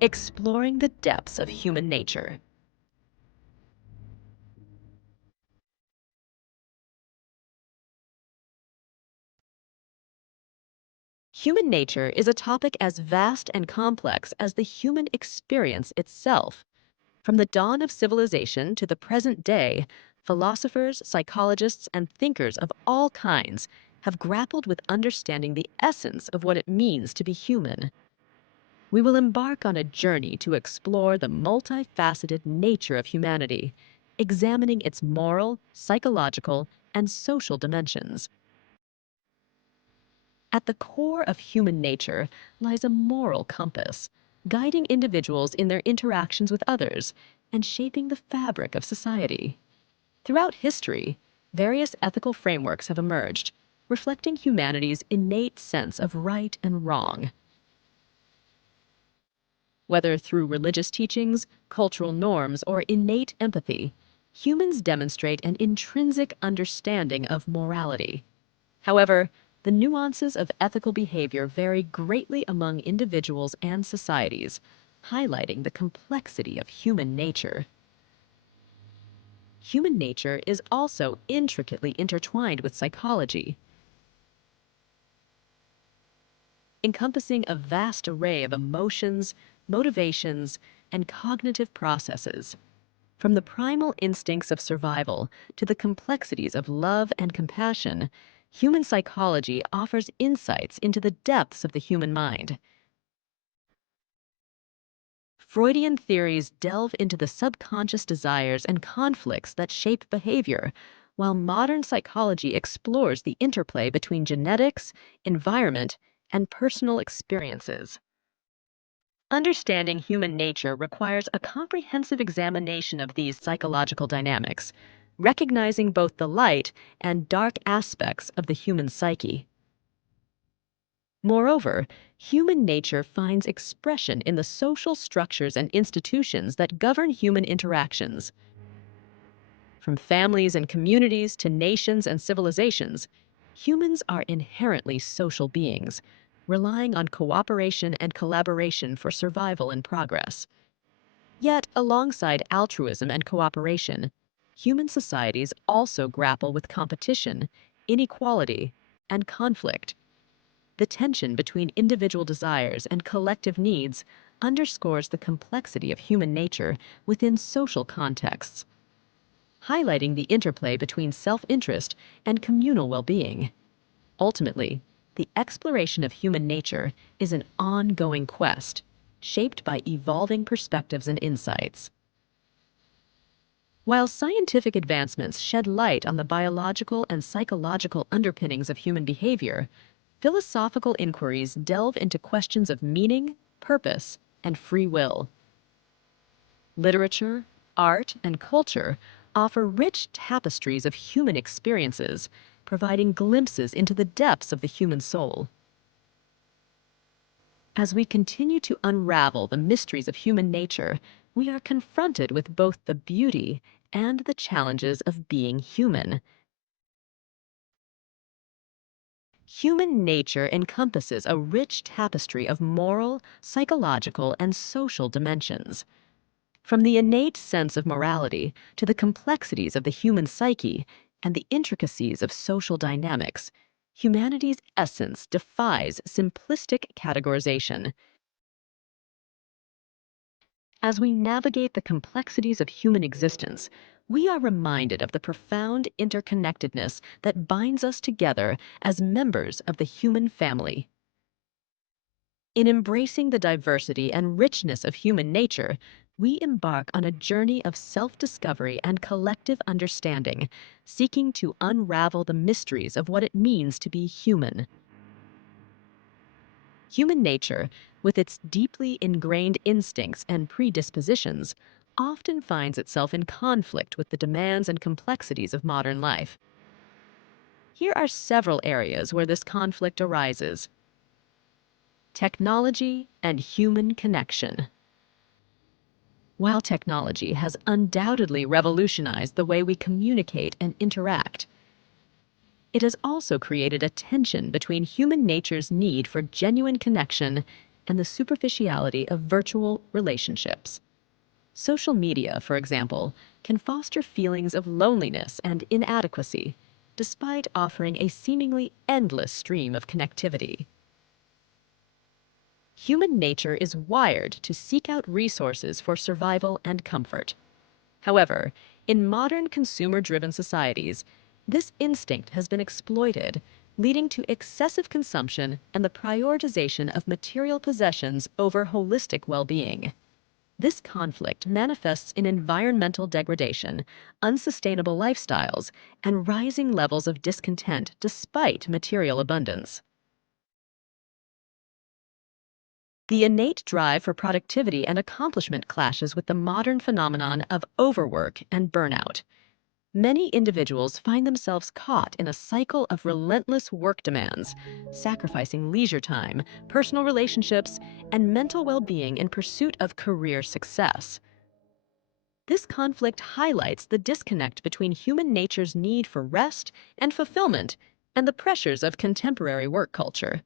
Exploring the depths of human nature. Human nature is a topic as vast and complex as the human experience itself. From the dawn of civilization to the present day, philosophers, psychologists, and thinkers of all kinds have grappled with understanding the essence of what it means to be human. We will embark on a journey to explore the multifaceted nature of humanity, examining its moral, psychological, and social dimensions. At the core of human nature lies a moral compass, guiding individuals in their interactions with others and shaping the fabric of society. Throughout history, various ethical frameworks have emerged, reflecting humanity's innate sense of right and wrong. Whether through religious teachings, cultural norms, or innate empathy, humans demonstrate an intrinsic understanding of morality. However, the nuances of ethical behavior vary greatly among individuals and societies, highlighting the complexity of human nature. Human nature is also intricately intertwined with psychology, encompassing a vast array of emotions, motivations, and cognitive processes. From the primal instincts of survival to the complexities of love and compassion, human psychology offers insights into the depths of the human mind. Freudian theories delve into the subconscious desires and conflicts that shape behavior, while modern psychology explores the interplay between genetics, environment, and personal experiences. Understanding human nature requires a comprehensive examination of these psychological dynamics, recognizing both the light and dark aspects of the human psyche. Moreover, human nature finds expression in the social structures and institutions that govern human interactions. From families and communities to nations and civilizations, humans are inherently social beings, relying on cooperation and collaboration for survival and progress. Yet, alongside altruism and cooperation, human societies also grapple with competition, inequality, and conflict. The tension between individual desires and collective needs underscores the complexity of human nature within social contexts, highlighting the interplay between self-interest and communal well-being. Ultimately, the exploration of human nature is an ongoing quest, shaped by evolving perspectives and insights. While scientific advancements shed light on the biological and psychological underpinnings of human behavior, philosophical inquiries delve into questions of meaning, purpose, and free will. Literature, art, and culture offer rich tapestries of human experiences, providing glimpses into the depths of the human soul. As we continue to unravel the mysteries of human nature, we are confronted with both the beauty and the challenges of being human. Human nature encompasses a rich tapestry of moral, psychological, and social dimensions. From the innate sense of morality to the complexities of the human psyche and the intricacies of social dynamics, humanity's essence defies simplistic categorization. As we navigate the complexities of human existence, we are reminded of the profound interconnectedness that binds us together as members of the human family. In embracing the diversity and richness of human nature, we embark on a journey of self-discovery and collective understanding, seeking to unravel the mysteries of what it means to be human. Human nature, with its deeply ingrained instincts and predispositions, often finds itself in conflict with the demands and complexities of modern life. Here are several areas where this conflict arises. Technology and human connection. While technology has undoubtedly revolutionized the way we communicate and interact, it has also created a tension between human nature's need for genuine connection and the superficiality of virtual relationships. Social media, for example, can foster feelings of loneliness and inadequacy, despite offering a seemingly endless stream of connectivity. Human nature is wired to seek out resources for survival and comfort. However, in modern consumer-driven societies, this instinct has been exploited, leading to excessive consumption and the prioritization of material possessions over holistic well-being. This conflict manifests in environmental degradation, unsustainable lifestyles, and rising levels of discontent despite material abundance. The innate drive for productivity and accomplishment clashes with the modern phenomenon of overwork and burnout. Many individuals find themselves caught in a cycle of relentless work demands, sacrificing leisure time, personal relationships, and mental well-being in pursuit of career success. This conflict highlights the disconnect between human nature's need for rest and fulfillment and the pressures of contemporary work culture.